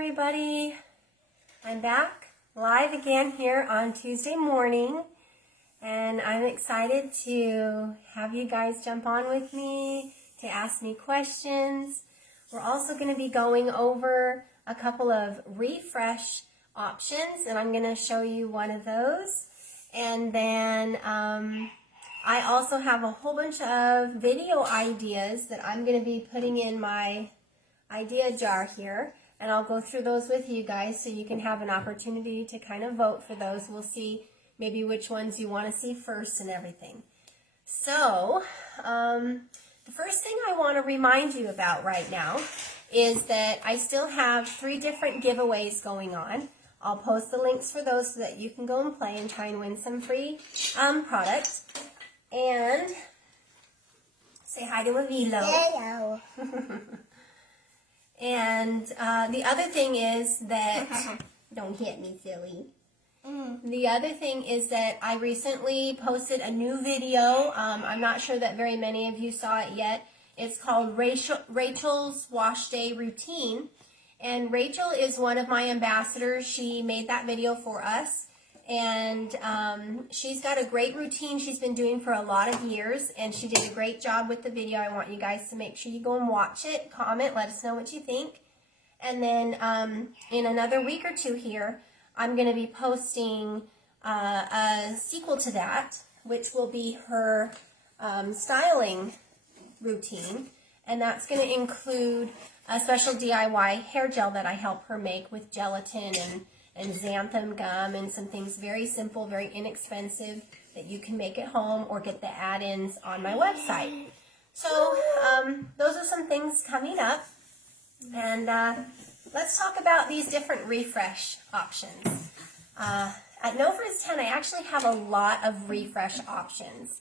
everybody. I'm back live again here on Tuesday morning, and I'm excited to have you guys jump on with me to ask me questions. We're also going to be going over a couple of refresh options, and I'm going to show you one of those. And then I also have a whole bunch of video ideas that I'm going to be putting in my idea jar here, and I'll go through those with you guys so you can have an opportunity to kind of vote for those. We'll see maybe which ones you want to see first and everything. So the first thing I want to remind you about right now is that I still have 3 different giveaways going on. I'll post the links for those so that you can go and play and try and win some free products. And say hi to Avilo. Hello. And the other thing is that, don't hit me, silly. The other thing is that I recently posted a new video. I'm not sure that very many of you saw it yet. It's called Rachel's Wash Day Routine. And Rachel is one of my ambassadors. She made that video for us. And she's got a great routine she's been doing for a lot of years, and she did a great job with the video. I want you guys to make sure you go and watch it, comment, let us know what you think. And then in another week or 2 here, I'm going to be posting a sequel to that, which will be her styling routine, and that's going to include a special DIY hair gel that I help her make with gelatin and xanthan gum and some things very simple, very inexpensive that you can make at home or get the add-ins on my website. So those are some things coming up, and let's talk about these different refresh options. At No Frizz 10, I actually have a lot of refresh options.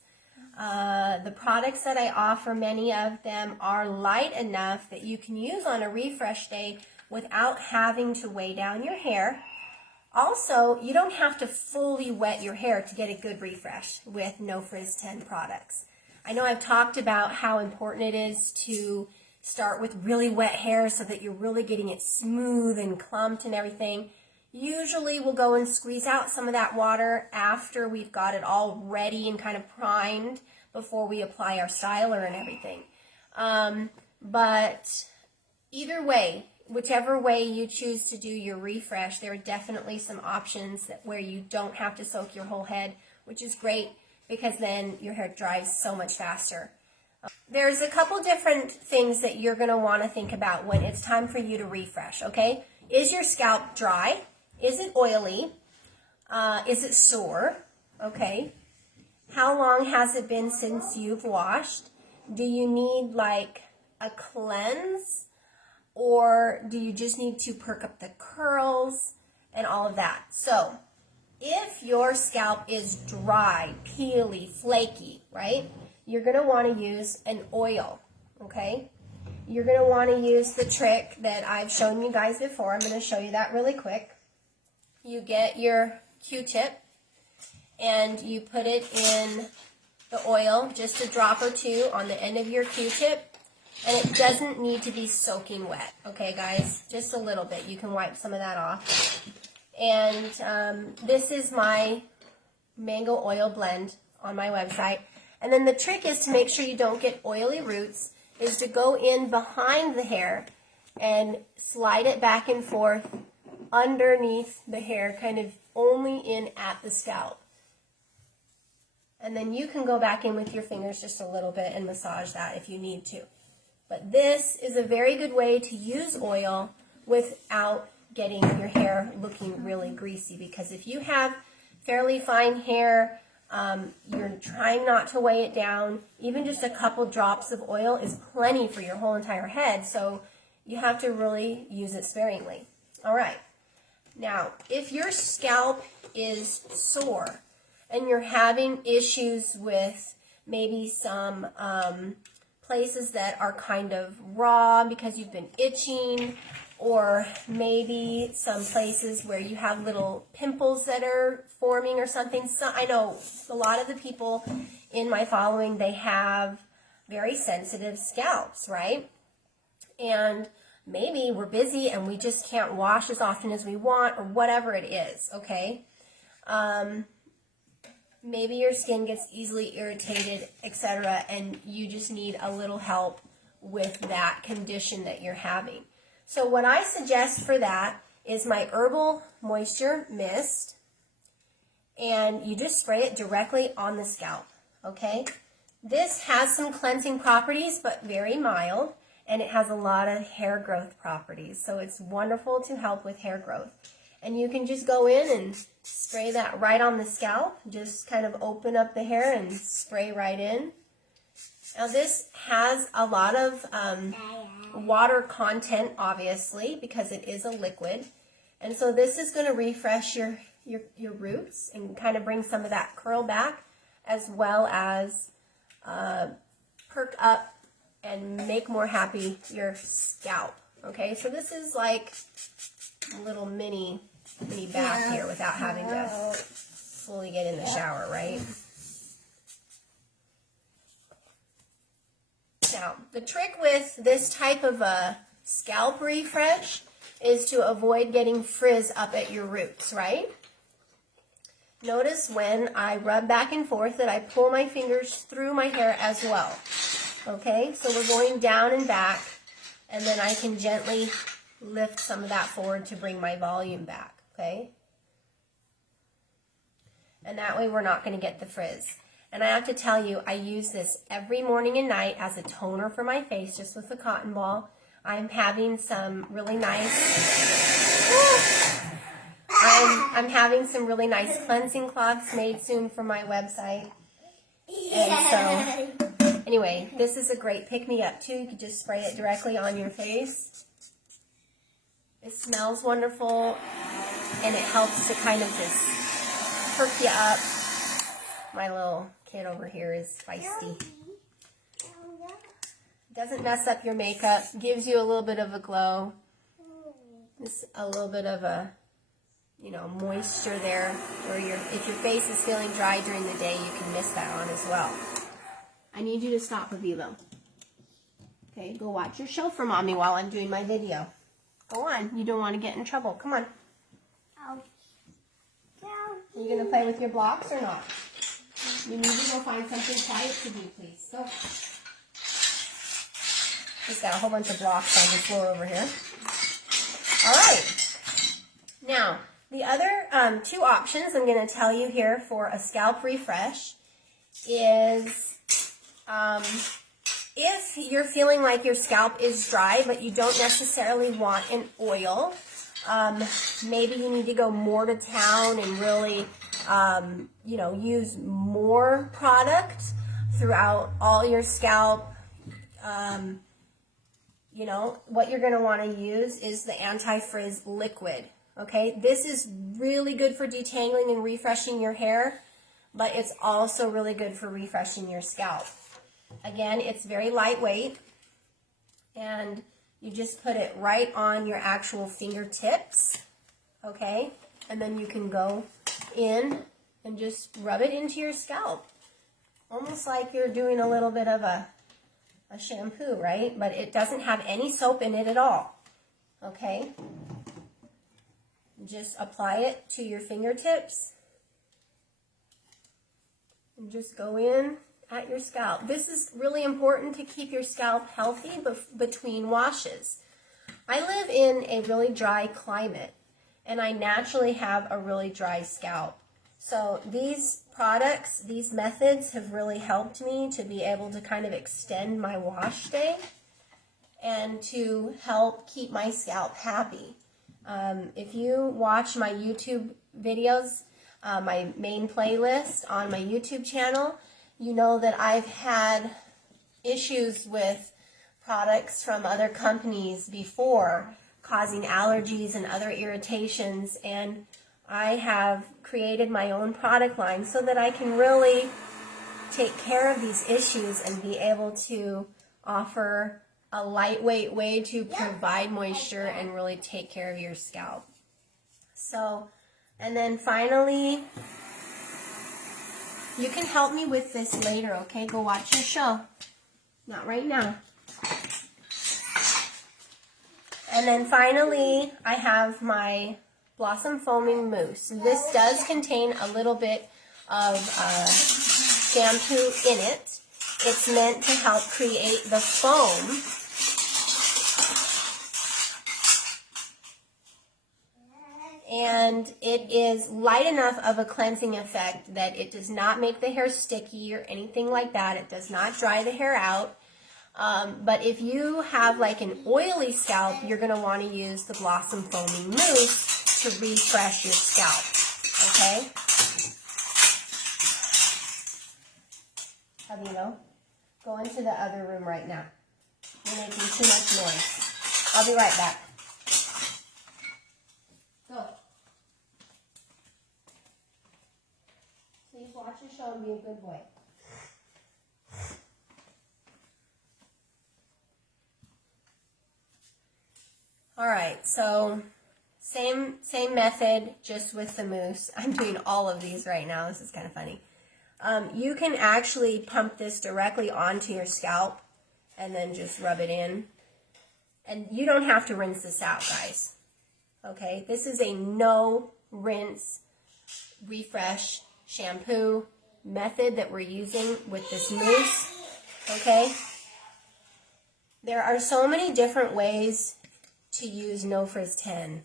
The products that I offer, many of them are light enough that you can use on a refresh day without having to weigh down your hair. Also, you don't have to fully wet your hair to get a good refresh with No Frizz 10 products. I know I've talked about how important it is to start with really wet hair so that you're really getting it smooth and clumped and everything. Usually we'll go and squeeze out some of that water after we've got it all ready and kind of primed before we apply our styler and everything. But either way, whichever way you choose to do your refresh, there are definitely some options where you don't have to soak your whole head, which is great because then your hair dries so much faster. There's a couple different things that you're going to want to think about when it's time for you to refresh, okay? Is your scalp dry? Is it oily? Is it sore? Okay. How long has it been since you've washed? Do you need like a cleanse? Or do you just need to perk up the curls and all of that? So if your scalp is dry, peely, flaky, right, you're going to want to use an oil, okay? You're going to want to use the trick that I've shown you guys before. I'm going to show you that really quick. You get your Q-tip and you put it in the oil, just a drop or 2 on the end of your Q-tip. And it doesn't need to be soaking wet, okay, guys? Just a little bit. You can wipe some of that off. And this is my mango oil blend on my website. And then the trick is to make sure you don't get oily roots, is to go in behind the hair and slide it back and forth underneath the hair, kind of only in at the scalp. And then you can go back in with your fingers just a little bit and massage that if you need to. But this is a very good way to use oil without getting your hair looking really greasy, because if you have fairly fine hair, you're trying not to weigh it down, even just a couple drops of oil is plenty for your whole entire head, so you have to really use it sparingly. All right. Now, if your scalp is sore and you're having issues with maybe some places that are kind of raw because you've been itching, or maybe some places where you have little pimples that are forming or something. So I know a lot of the people in my following, they have very sensitive scalps, right? And maybe we're busy and we just can't wash as often as we want, or whatever it is, okay? Maybe your skin gets easily irritated, etc., and you just need a little help with that condition that you're having. So what I suggest for that is my Herbal Moisture Mist, and you just spray it directly on the scalp, okay? This has some cleansing properties, but very mild, and it has a lot of hair growth properties, so it's wonderful to help with hair growth. And you can just go in and spray that right on the scalp. Just kind of open up the hair and spray right in. Now this has a lot of water content, obviously, because it is a liquid. And so this is going to refresh your roots and kind of bring some of that curl back, as well as perk up and make more happy your scalp. Okay, so this is like a little mini bath here without having to fully get in the shower, right? Now, the trick with this type of a scalp refresh is to avoid getting frizz up at your roots, right? Notice when I rub back and forth that I pull my fingers through my hair as well. Okay, so we're going down and back, and then I can gently lift some of that forward to bring my volume back, okay? And that way we're not going to get the frizz. And I have to tell you, I use this every morning and night as a toner for my face, just with a cotton ball. I'm having some really nice, I'm having some really nice cleansing cloths made soon for my website. And so, anyway, this is a great pick-me-up too. You can just spray it directly on your face. It smells wonderful, and it helps to kind of just perk you up. My little kid over here is feisty. Doesn't mess up your makeup, gives you a little bit of a glow. Just a little bit of a, you know, moisture there, where if your face is feeling dry during the day, you can mist that on as well. I need you to stop, Padilla. Okay, go watch your show for Mommy while I'm doing my video. Go on, you don't want to get in trouble. Come on. Are you going to play with your blocks or not? You need to go find something quiet to do, please. Go. Just got a whole bunch of blocks on the floor over here. All right. Now, the other two options I'm going to tell you here for a scalp refresh is if you're feeling like your scalp is dry, but you don't necessarily want an oil, maybe you need to go more to town and really, you know, use more product throughout all your scalp. You know, what you're going to want to use is the Anti-Frizz Liquid. Okay, this is really good for detangling and refreshing your hair, but it's also really good for refreshing your scalp. Again, it's very lightweight, and you just put it right on your actual fingertips, okay? And then you can go in and just rub it into your scalp, almost like you're doing a little bit of a shampoo, right? But it doesn't have any soap in it at all, okay? Just apply it to your fingertips and just go in at your scalp. This is really important to keep your scalp healthy between washes. I live in a really dry climate, and I naturally have a really dry scalp. So these products, these methods have really helped me to be able to kind of extend my wash day and to help keep my scalp happy. If you watch my YouTube videos, my main playlist on my YouTube channel, you know that I've had issues with products from other companies before, causing allergies and other irritations, and I have created my own product line so that I can really take care of these issues and be able to offer a lightweight way to provide moisture and really take care of your scalp. So, and then finally, you can help me with this later, okay? Go watch your show. Not right now. And then finally, I have my Blossom Foaming Mousse. This does contain a little bit of shampoo in it. It's meant to help create the foam. And it is light enough of a cleansing effect that it does not make the hair sticky or anything like that. It does not dry the hair out. But if you have like an oily scalp, you're going to want to use the Blossom Foaming Mousse to refresh your scalp. Okay? Padilla, go into the other room right now. You're making too much noise. I'll be right back. Go. Please watch your show and be a good boy. All right, so same method, just with the mousse. I'm doing all of these right now. This is kind of funny. You can actually pump this directly onto your scalp and then just rub it in. And you don't have to rinse this out, guys. Okay, this is a no rinse refresh shampoo method that we're using with this mousse. Okay, there are so many different ways to use No Frizz 10.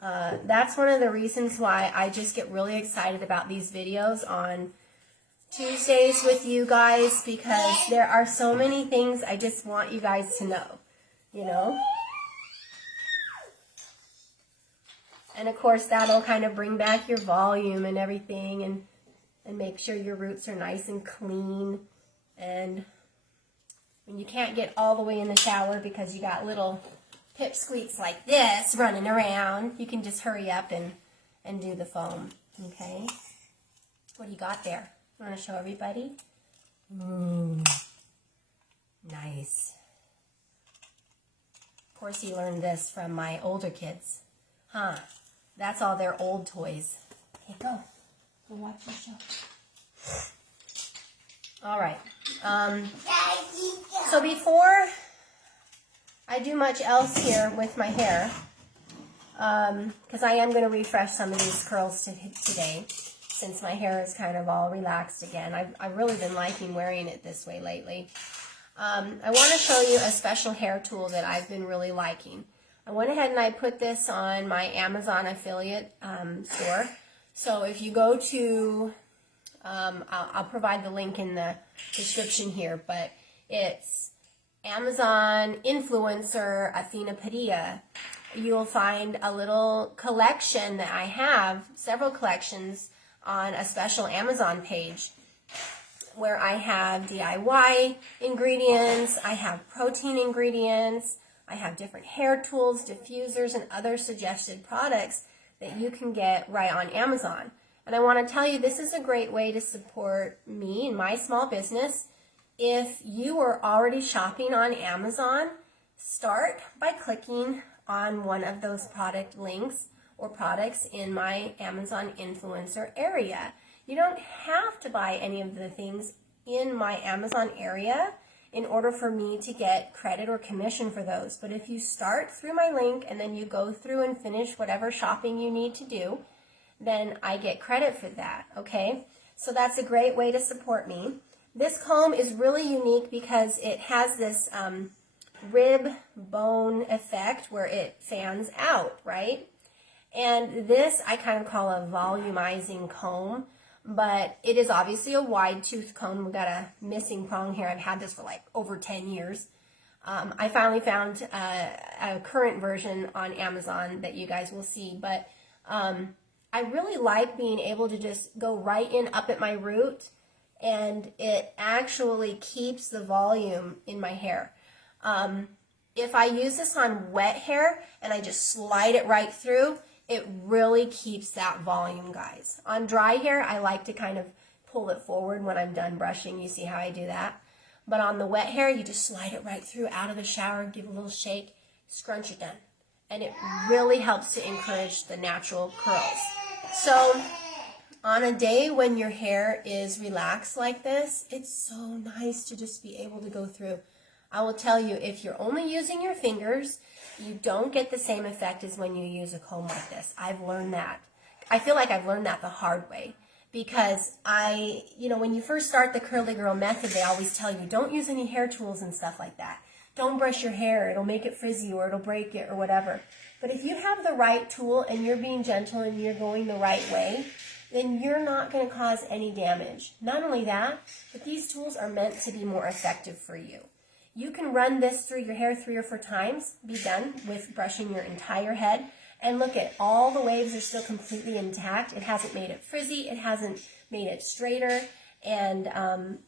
That's one of the reasons why I just get really excited about these videos on Tuesdays with you guys, because there are so many things I just want you guys to know, you know? And of course that'll kind of bring back your volume and everything, and make sure your roots are nice and clean. And when you can't get all the way in the shower because you got little pipsqueaks like this running around, you can just hurry up and do the foam. Okay? What do you got there? Want to show everybody? Ooh, nice. Of course you learned this from my older kids. Huh? That's all their old toys. Okay, go. Go watch your show. All right. So before I do much else here with my hair, because I am going to refresh some of these curls today, since my hair is kind of all relaxed again. I've really been liking wearing it this way lately. I want to show you a special hair tool that I've been really liking. I went ahead and I put this on my Amazon affiliate store. So if you go to, I'll provide the link in the description here, but it's Amazon influencer Athena Padilla. You'll find a little collection that I have, several collections, on a special Amazon page where I have DIY ingredients, I have protein ingredients, I have different hair tools, diffusers, and other suggested products that you can get right on Amazon. And I want to tell you, this is a great way to support me and my small business. If you are already shopping on Amazon, start by clicking on one of those product links or products in my Amazon influencer area. You don't have to buy any of the things in my Amazon area in order for me to get credit or commission for those. But if you start through my link and then you go through and finish whatever shopping you need to do, then I get credit for that, okay? So that's a great way to support me. This comb is really unique because it has this rib bone effect where it fans out, right? And this I kind of call a volumizing comb, but it is obviously a wide tooth comb. We've got a missing prong here. I've had this for like over 10 years. I finally found a current version on Amazon that you guys will see, but I really like being able to just go right in up at my root, and it actually keeps the volume in my hair. If I use this on wet hair and I just slide it right through, it really keeps that volume, guys. On dry hair, I like to kind of pull it forward when I'm done brushing. You see how I do that? But on the wet hair, you just slide it right through out of the shower, give a little shake, scrunch it done. And it really helps to encourage the natural curls. So on a day when your hair is relaxed like this, it's so nice to just be able to go through. I will tell you, if you're only using your fingers, you don't get the same effect as when you use a comb like this. I've learned that. I feel like I've learned that the hard way. Because when you first start the Curly Girl method, they always tell you, don't use any hair tools and stuff like that. Don't brush your hair, it'll make it frizzy or it'll break it or whatever. But if you have the right tool and you're being gentle and you're going the right way, then you're not going to cause any damage. Not only that, but these tools are meant to be more effective for you. You can run this through your hair 3 or 4 times, be done with brushing your entire head, and look at all the waves are still completely intact. It hasn't made it frizzy, it hasn't made it straighter, and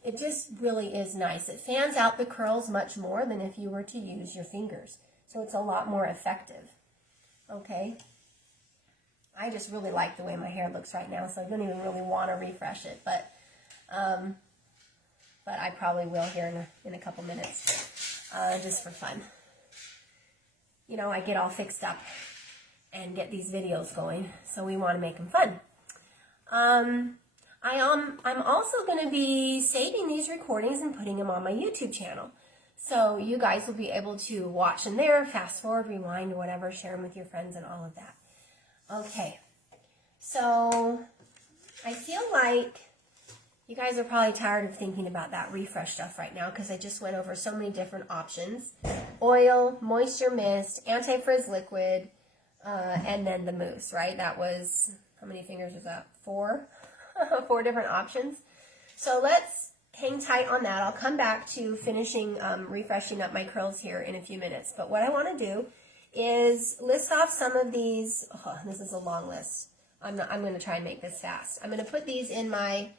it just really is nice. It fans out the curls much more than if you were to use your fingers. So it's a lot more effective. Okay? I just really like the way my hair looks right now, so I don't even really want to refresh it, but I probably will here in a couple minutes, just for fun. I get all fixed up and get these videos going, so we want to make them fun. I'm also going to be saving these recordings and putting them on my YouTube channel. So you guys will be able to watch them there, fast forward, rewind, whatever, share them with your friends and all of that. Okay, so I feel like you guys are probably tired of thinking about that refresh stuff right now because I just went over so many different options. Oil, moisture mist, anti-frizz liquid, and then the mousse, right? That was, how many fingers was that? 4? 4 different options. So let's hang tight on that. I'll come back to finishing refreshing up my curls here in a few minutes. But what I want to do is list off some of these. Oh, this is a long list. I'm going to try and make this fast. I'm going to put these in my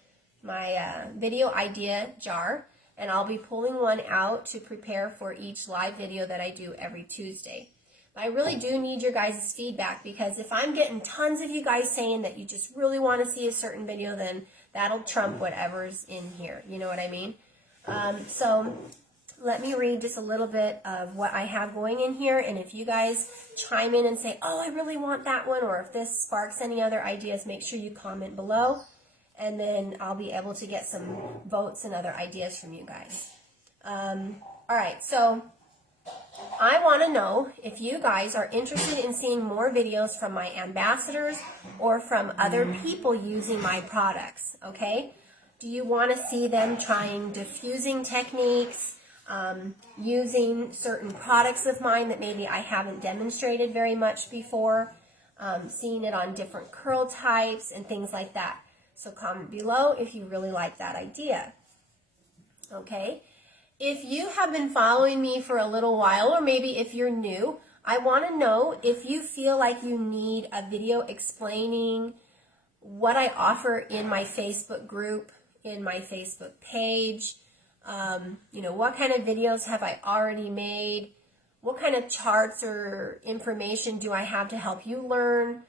video idea jar, and I'll be pulling one out to prepare for each live video that I do every Tuesday. But I really do need your guys' feedback, because if I'm getting tons of you guys saying that you just really want to see a certain video, then that'll trump whatever's in here. You know what I mean? So let me read just a little bit of what I have going in here, and if you guys chime in and say, oh, I really want that one, or if this sparks any other ideas, make sure you comment below, and then I'll be able to get some votes and other ideas from you guys. All right, so I want to know if you guys are interested in seeing more videos from my ambassadors or from other people using my products, okay? Do you want to see them trying diffusing techniques, using certain products of mine that maybe I haven't demonstrated very much before, seeing it on different curl types and things like that? So comment below if you really like that idea. Okay? If you have been following me for a little while, or maybe if you're new, I want to know if you feel like you need a video explaining what I offer in my Facebook group, in my Facebook page. What kind of videos have I already made? What kind of charts or information do I have to help you learn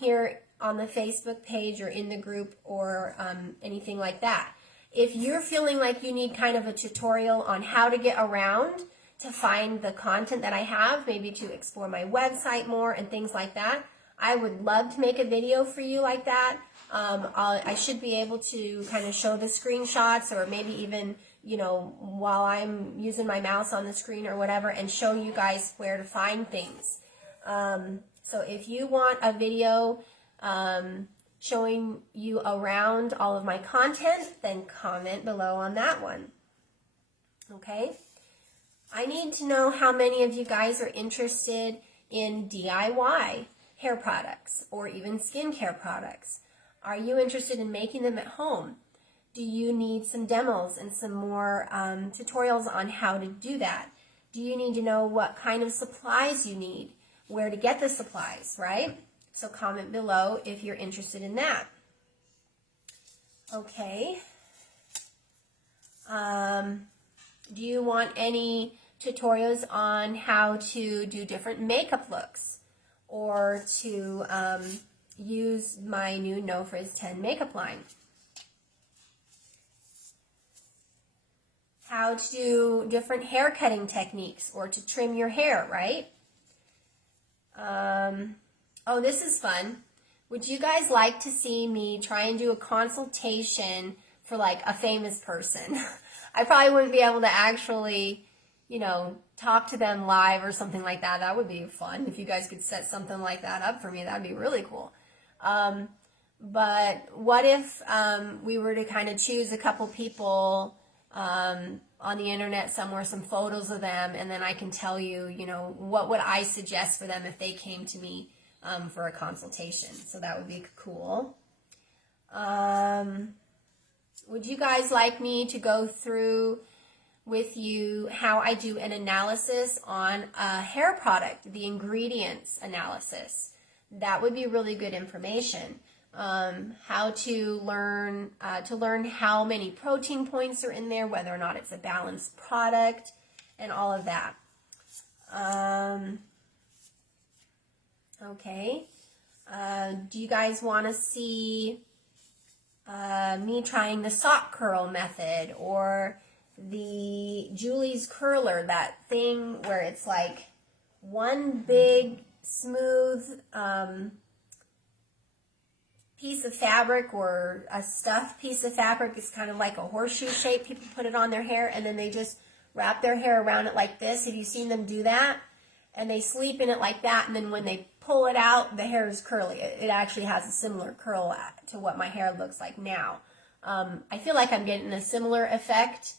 here on the Facebook page or in the group, or anything like that? If you're feeling like you need kind of a tutorial on how to get around to find the content that I have, maybe to explore my website more and things like that, I would love to make a video for you like that. I should be able to kind of show the screenshots, or maybe even, while I'm using my mouse on the screen or whatever, and show you guys where to find things. So if you want a video showing you around all of my content, then comment below on that one. Okay? I need to know how many of you guys are interested in DIY hair products or even skincare products. Are you interested in making them at home? Do you need some demos and some more tutorials on how to do that? Do you need to know what kind of supplies you need, where to get the supplies, right? So comment below if you're interested in that. Okay. Do you want any tutorials on how to do different makeup looks, or to use my new No Frizz 10 makeup line? How to do different hair cutting techniques, or to trim your hair, right? Oh, this is fun. Would you guys like to see me try and do a consultation for like a famous person? I probably wouldn't be able to actually, you know, talk to them live or something like that. That would be fun. If you guys could set something like that up for me, that'd be really cool. But what if we were to kind of choose a couple people on the internet somewhere, some photos of them, and then I can tell you, you know, what would I suggest for them if they came to me for a consultation. So that would be cool. Would you guys like me to go through with you how I do an analysis on a hair product, the ingredients analysis? That would be really good information. How to learn how many protein points are in there, whether or not it's a balanced product, and all of that. Okay. Do you guys want to see me trying the sock curl method, or the Julie's curler, that thing where it's like one big smooth piece of fabric, or a stuffed piece of fabric? It's kind of like a horseshoe shape. People put it on their hair and then they just wrap their hair around it like this. Have you seen them do that? And they sleep in it like that, and then when they pull it out, the hair is curly. It actually has a similar curl to what my hair looks like now. I feel like I'm getting a similar effect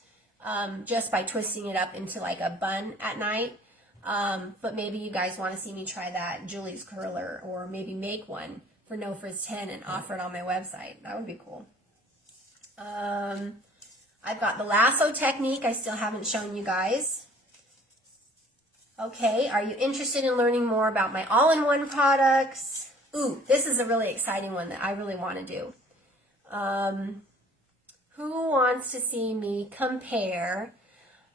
just by twisting it up into like a bun at night. But maybe you guys want to see me try that Julie's curler, or maybe make one for No Frizz 10 and offer it on my website. That would be cool. I've got the lasso technique I still haven't shown you guys. Okay, are you interested in learning more about my all-in-one products? Ooh, this is a really exciting one that I really want to do. Who wants to see me compare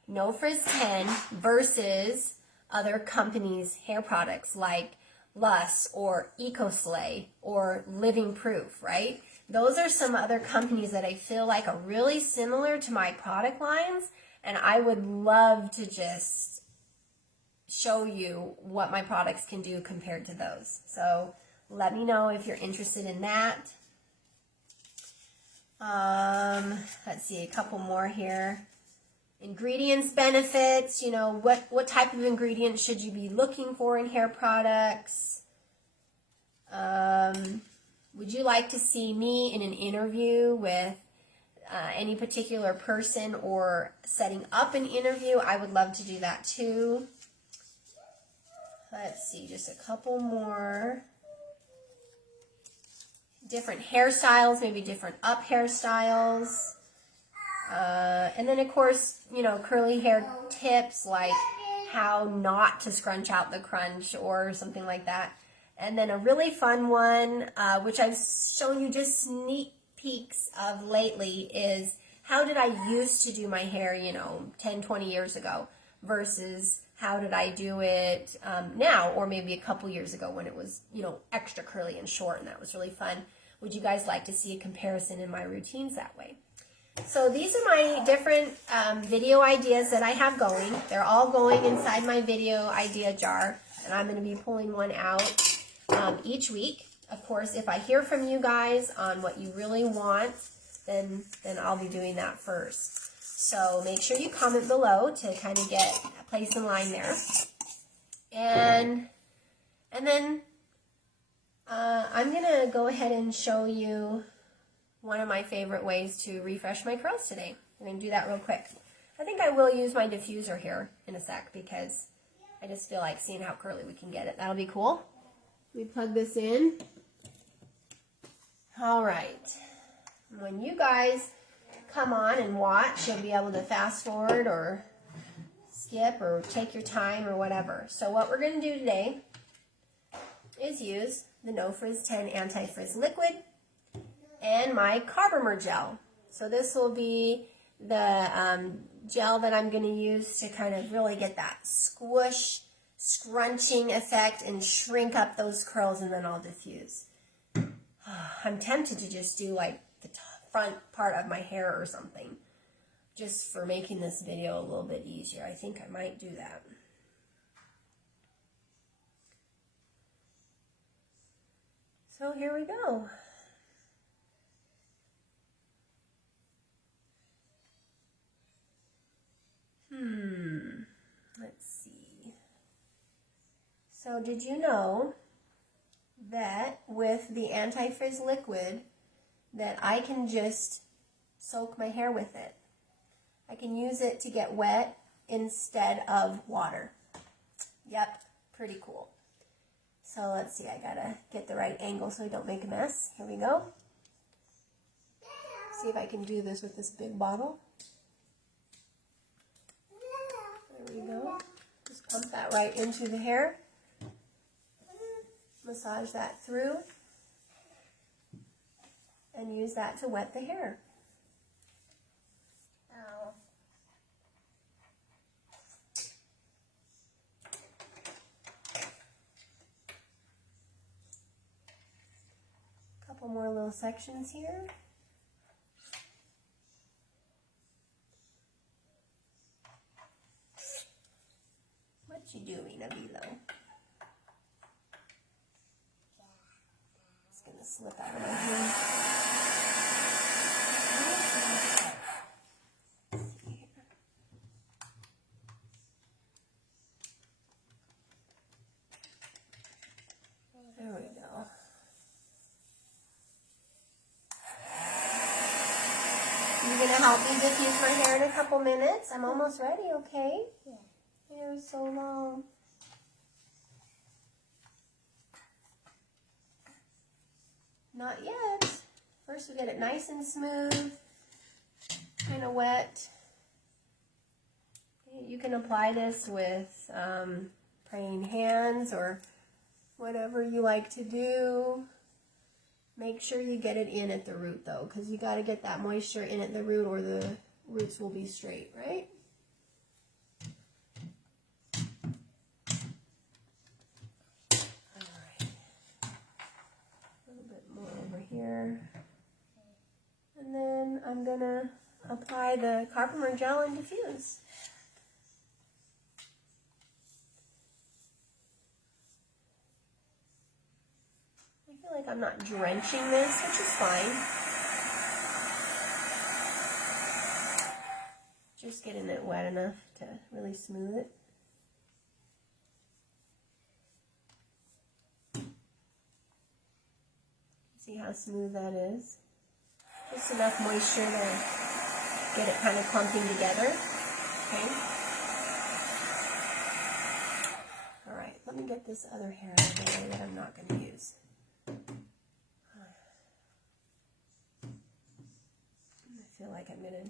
No Frizz 10 versus other companies' hair products like Lush or EcoSlay or Living Proof, right? Those are some other companies that I feel like are really similar to my product lines, and I would love to just show you what my products can do compared to those. So let me know if you're interested in that. Let's see, a couple more here. Ingredients, benefits, you know, what type of ingredients should you be looking for in hair products? Would you like to see me in an interview with any particular person, or setting up an interview? I would love to do that too. Let's see, just a couple more. Different hairstyles, maybe different up hairstyles. And then, of course, you know, curly hair tips, like how not to scrunch out the crunch or something like that. And then a really fun one, which I've shown you just sneak peeks of lately, is how did I used to do my hair, you know, 10, 20 years ago versus how did I do it now, or maybe a couple years ago when it was, you know, extra curly and short, and that was really fun. Would you guys like to see a comparison in my routines that way? So these are my different video ideas that I have going. They're all going inside my video idea jar, and I'm going to be pulling one out each week. Of course, if I hear from you guys on what you really want, then I'll be doing that first. So make sure you comment below to kind of get a place in line there. And then I'm going to go ahead and show you one of my favorite ways to refresh my curls today. I'm going to do that real quick. I think I will use my diffuser here in a sec because I just feel like seeing how curly we can get it. That'll be cool. We plug this in. All right. When you guys come on and watch, you'll be able to fast forward or skip or take your time or whatever. So what we're going to do today is use the No Frizz 10 Anti-Frizz Liquid and my Carbomer Gel. So this will be the gel that I'm going to use to kind of really get that squish, scrunching effect and shrink up those curls, and then I'll diffuse. I'm tempted to just do like the front part of my hair or something, just for making this video a little bit easier. I think I might do that. So here we go. So did you know that with the Anti-Frizz Liquid that I can just soak my hair with it? I can use it to get wet instead of water. Yep, pretty cool. So let's see, I gotta get the right angle so I don't make a mess. Here we go. See if I can do this with this big bottle. There we go. Just pump that right into the hair. Massage that through. And use that to wet the hair. Couple more little sections here. What you doing, Avilo? It's gonna slip out of my hand. There we go. You're going to help me diffuse my hair in a couple minutes? I'm almost ready, okay? Yeah. Hair is so long. Not yet. First we get it nice and smooth, kind of wet. You can apply this with praying hands or whatever you like to do. Make sure you get it in at the root though, because you got to get that moisture in at the root or the roots will be straight, right? All right. A little bit more over here. And then I'm going to apply the Carbomer Gel and diffuse. I feel like I'm not drenching this, which is fine. Just getting it wet enough to really smooth it. See how smooth that is? Just enough moisture to get it kind of clumping together. Okay. All right, let me get this other hair out of the way that I'm not going to use. I feel like I'm going to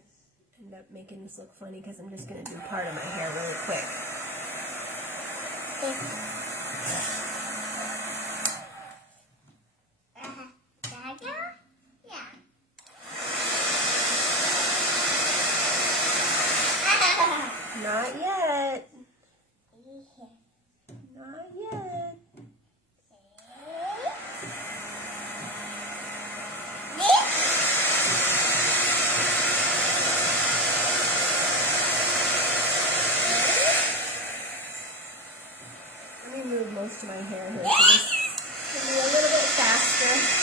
end up making this look funny because I'm just going to do part of my hair really quick. Not yet. Not yet. Let me move most of my hair here so this can be a little bit faster.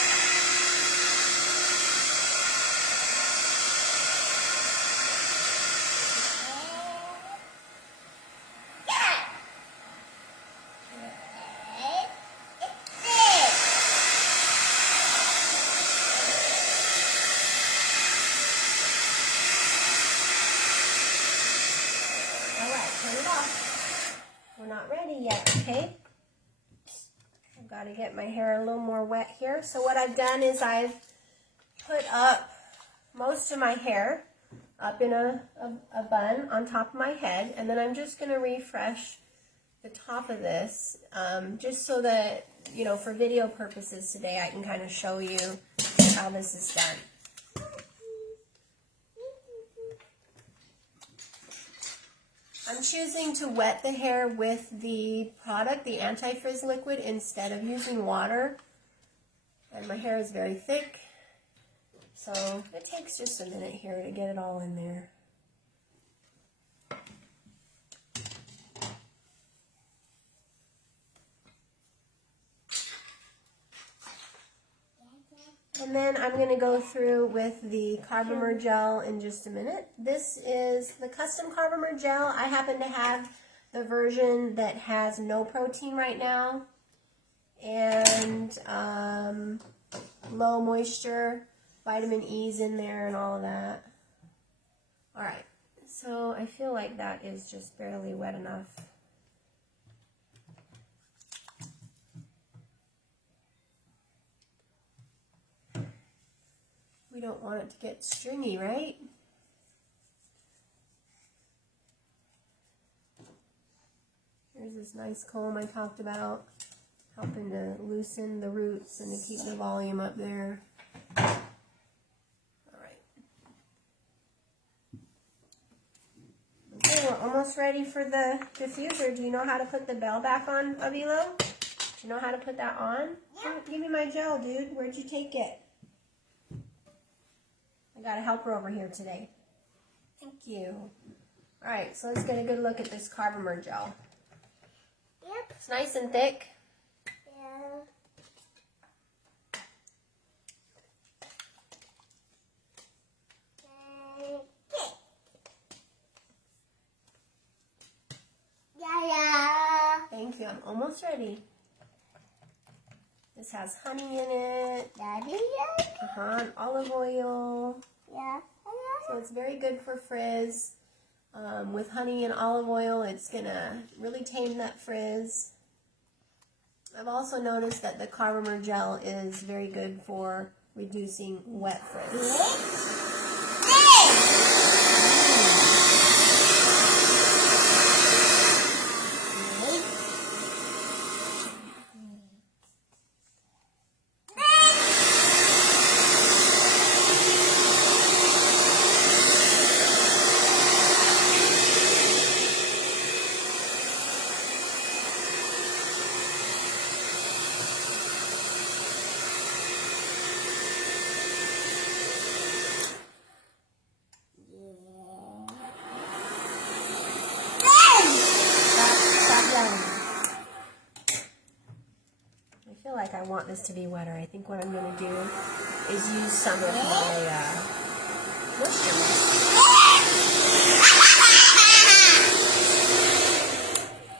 We're not ready yet, okay? I've got to get my hair a little more wet here. So what I've done is I've put up most of my hair up in a bun on top of my head, and then I'm just going to refresh the top of this just so that, you know, for video purposes today, I can kind of show you how this is done. I'm choosing to wet the hair with the product, the Anti-Frizz Liquid, instead of using water. And my hair is very thick, so it takes just a minute here to get it all in there. And then I'm going to go through with the Carbomer Gel in just a minute. This is the custom Carbomer Gel. I happen to have the version that has no protein right now, and low moisture, vitamin E's in there and all of that. Alright, so I feel like that is just barely wet enough. We don't want it to get stringy, right? Here's this nice comb I talked about, helping to loosen the roots and to keep the volume up there. Alright. Okay, we're almost ready for the diffuser. Do you know how to put the bell back on, Avilo? Do you know how to put that on? Yeah. Give me my gel, dude. Where'd you take it? I got a helper over here today. Thank you. Alright, so let's get a good look at this Carbomer Gel. Yep. It's nice and thick. Yeah. Okay. Yeah. Thank you. I'm almost ready. This has honey in it. Daddy, yeah. And olive oil. Yeah. So it's very good for frizz. With honey and olive oil, it's going to really tame that frizz. I've also noticed that the Carbomer Gel is very good for reducing wet frizz. I feel like I want this to be wetter. I think what I'm going to do is use some of my moisture mist.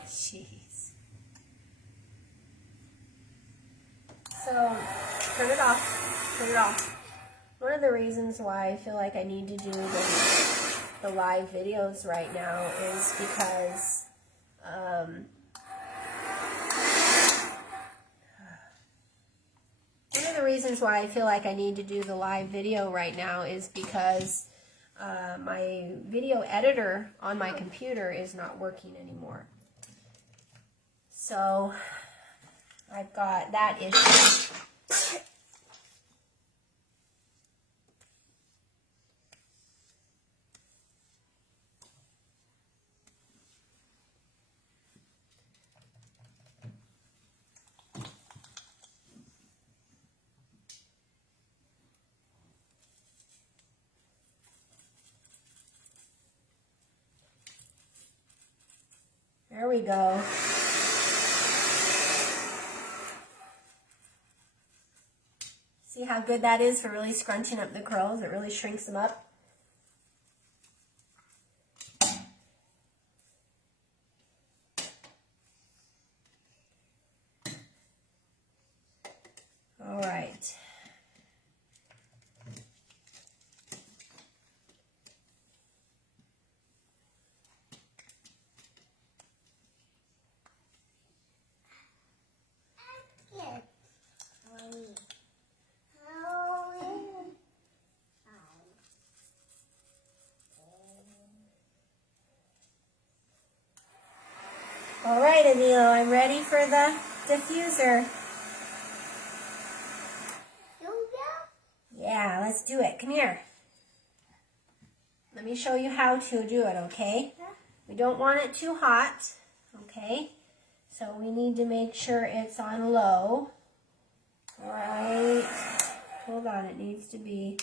Jeez. So, turn it off. Turn it off. One of the reasons why I feel like I need to do the live videos right now is because my video editor on my computer is not working anymore. So I've got that issue. There we go. See how good that is for really scrunching up the curls? It really shrinks them up. All right. All right, Anilo, I'm ready for the diffuser. Yeah, let's do it. Come here. Let me show you how to do it, okay? We don't want it too hot, okay? So we need to make sure it's on low. All right. Hold on, it needs to be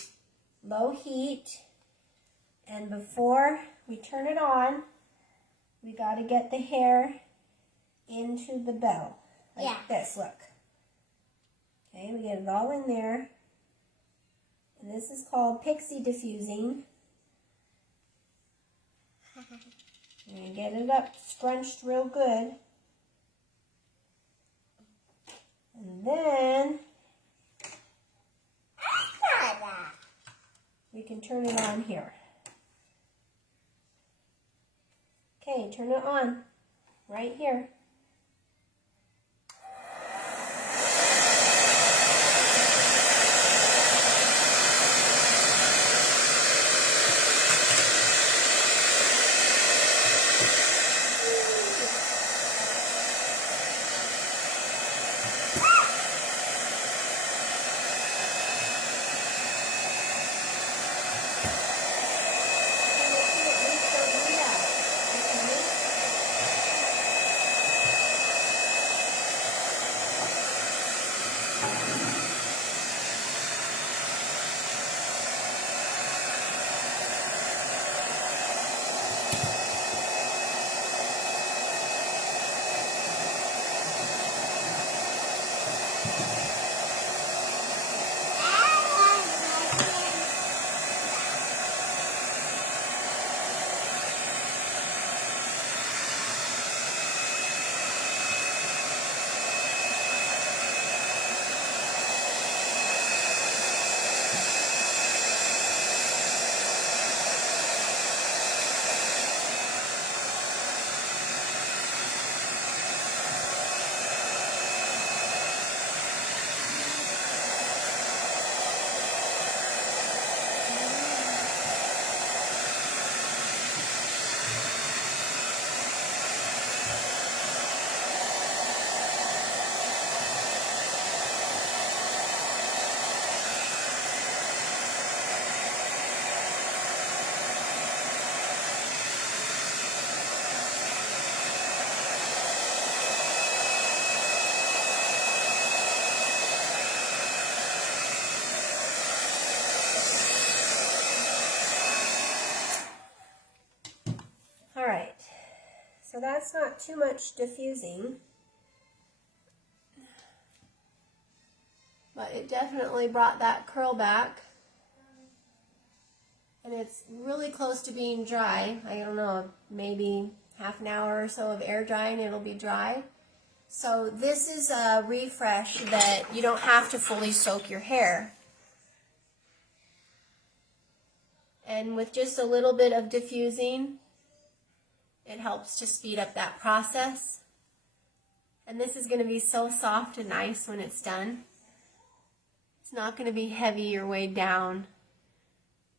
low heat. And before we turn it on, we got to get the hair into the bell. Like this, look. Okay, we get it all in there. And this is called Pixie Diffusing. And get it up scrunched real good. And then we can turn it on here. Okay, turn it on right here. So that's not too much diffusing, but it definitely brought that curl back, and it's really close to being dry. I don't know, maybe half an hour or so of air drying, it'll be dry. So this is a refresh that you don't have to fully soak your hair. And with just a little bit of diffusing, it helps to speed up that process. And this is going to be so soft and nice when it's done. It's not going to be heavy or weighed down.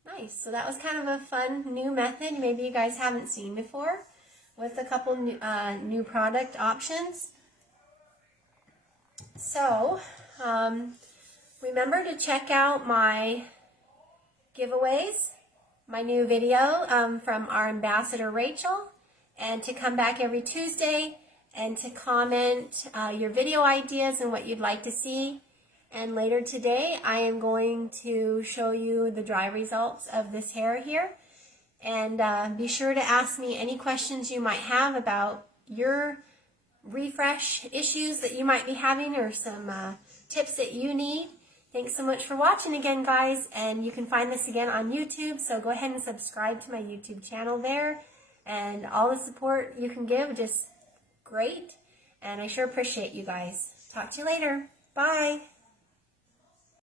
Nice. So that was kind of a fun new method maybe you guys haven't seen before, with a couple new product options. So remember to check out my giveaways, my new video from our ambassador Rachel, and to come back every Tuesday and to comment your video ideas and what you'd like to see. And later today I am going to show you the dry results of this hair here. And be sure to ask me any questions you might have about your refresh issues that you might be having, or some tips that you need. Thanks so much for watching again, guys, and you can find this again on YouTube, so go ahead and subscribe to my YouTube channel there, and all the support you can give, just great, and I sure appreciate you guys. Talk to you later. Bye.